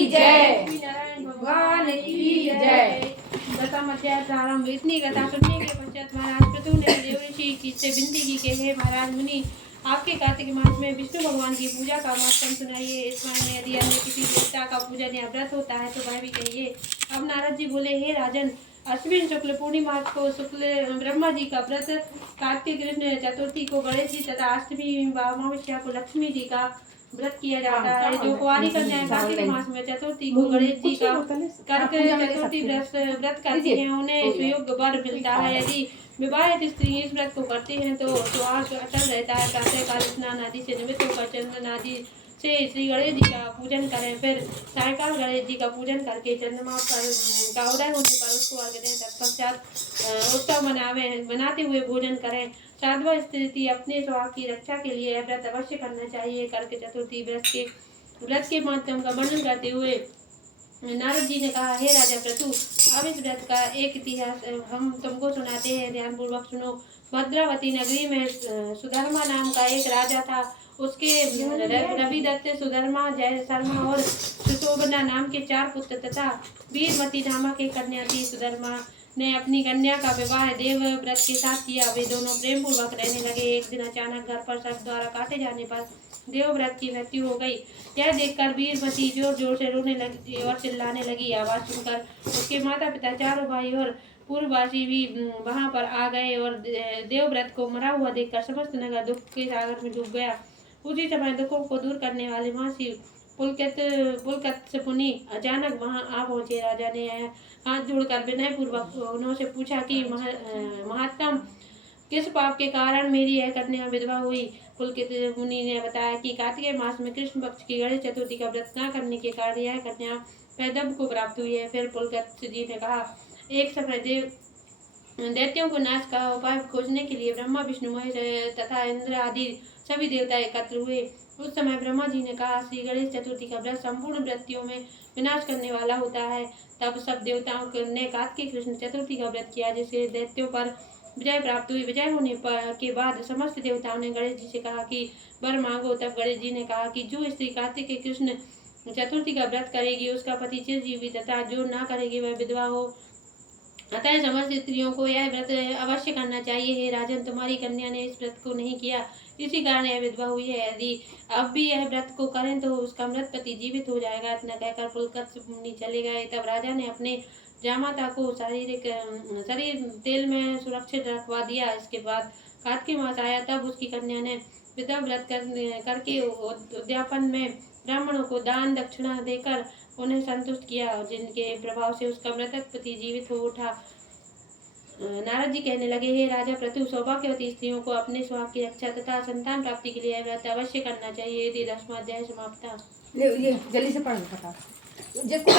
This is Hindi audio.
जय। लक्ष्मी नारायण भगवान की जय। दशम प्रारंभ। इतनी कथा सुनने के पश्चात महाराज पृथु ने देवर्षि से विनती की कि हे महाराज मुनि, आपके कार्तिक मास में विष्णु भगवान की पूजा का महत्व सुनाइए। इस माह में यदि अन्य किसी देवता का पूजन या व्रत होता है तो वह भी कहिए। अब नारद जी बोले, हे राजन, अश्विन शुक्ल पूर्णिमा को शुक्ल ब्रह्मा जी का व्रत, कार्तिक कृष्ण चतुर्थी को गणेश जी तथा अष्टमी व अमावस्या को लक्ष्मी जी का व्रत किया जाता है। जो कुंवारी कन्याएं कार्तिक मास में चतुर्थी को गणेश जी का करके चतुर्थी व्रत करती हैं, उन्हें सुयोग वर मिलता है। यदि विवाहित स्त्री इस व्रत को करती हैं तो त्योहार अटल रहता है। प्रातःकाल स्नान आदि से निमित्त होकर चंदन आदि से श्री गणेश जी का पूजन करें। फिर सायकाल गणेश जी का पूजन करके चंद्रमा का उदय होने पर उसको अर्घ्य दें। तत्पश्चात उत्सव मनाते हुए भोजन करें। साधवा स्थिति अपने स्वभाव की रक्षा के लिए व्रत अवश्य करना चाहिए। करके चतुर्थी व्रत के महत्व का वर्णन करते हुए नारद जी ने कहा, हे राजा पृथु, अब इस व्रत का एक इतिहास हम तुमको सुनाते हैं, ध्यान पूर्वक सुनो। भद्रावती नगरी में सुधर्मा नाम का एक राजा था। उसके रविदत्त, सुधर्मा, जय शर्मा और सुशोभना नाम के 4 पुत्र तथा वीरमती नामक एक कन्या थी। सुधर्मा ने अपनी कन्या का विवाह देव व्रत के साथ किया। वे दोनों प्रेम पूर्वक रहने लगे। एक दिन अचानक घर पर सर्प द्वारा काटे जाने पर देव व्रत की मृत्यु हो गई। यह देखकर वीरमती जोर जोर से रोने लगी और चिल्लाने लगी। आवाज सुनकर उसके माता पिता, चारों भाई और पूर्ववासी भी वहां पर आ गए और देवव्रत को मरा हुआ देखकर समस्त नगर दुख के सागर में डूब गया। उसी समय दुखों को दूर करने वाले महर्षि पुलकत्स्य मुनि अचानक वहां आ पहुंचे। राजा ने हाथ जोड़कर विनय पूर्वक उन्होंने पूछा कि महात्म, किस पाप के कारण मेरी यह कन्या विधवा हुई? पुलकित मुनि ने बताया कि कार्तिक मास में कृष्ण पक्ष की गणेश चतुर्थी का व्रत न करने के कारण यह कन्या पैदव को प्राप्त हुई है। फिर पुलकित जी ने कहा, एक समय दैत्यों को नाश का उपाय खोजने के लिए ब्रह्मा, विष्णु, महेश तथा इंद्र आदि सभी देवता एकत्र हुए। उस समय ब्रह्मा जी ने कहा, श्री गणेश चतुर्थी का व्रत संपूर्ण वृत्तियों में विनाश करने वाला होता है। तब सब देवताओं ने कार्तिक कृष्ण चतुर्थी का व्रत किया, जिससे दैत्यों पर विजय प्राप्त हुई। विजय होने के बाद समस्त देवताओं ने गणेश जी से कहा कि वर मांगो। तब गणेश जी ने कहा कि जो स्त्री कार्तिक के कृष्ण चतुर्थी का व्रत करेगी उसका पति चिरंजीवी तथा जो ना करेगी वह विधवा हो। अतः समस्त स्त्रियों को यह व्रत अवश्य करना चाहिए। हे राजन, तुम्हारी कन्या ने इस व्रत को नहीं किया, इसी कारण यह विधवा हुई है। यदि अब भी यह व्रत को करें तो उसका मृत पति जीवित हो जाएगा। इतना कहकर पुलकित मुनि चले गए। तब राजा ने अपने जामाता को शरीर तेल में सुरक्षित रखवा दिया। इसके बाद कार्तिक मास आया। तब उसकी कन्या ने विधवा व्रत करके उद्यापन में ब्राह्मणों को दान दक्षिणा देकर उन्हें संतुष्ट किया, जिनके प्रभाव से उसका मृतक पति जीवित हो उठा। नारद जी कहने लगे, हे राजा पृथु, सौभाग्यवती स्त्रियों को अपने स्वभाव की रक्षा तथा संतान प्राप्ति के लिए व्रत अवश्य करना चाहिए। यदि 10वां अध्याय समाप्त। ये जल्दी से पढ़ बता जिसको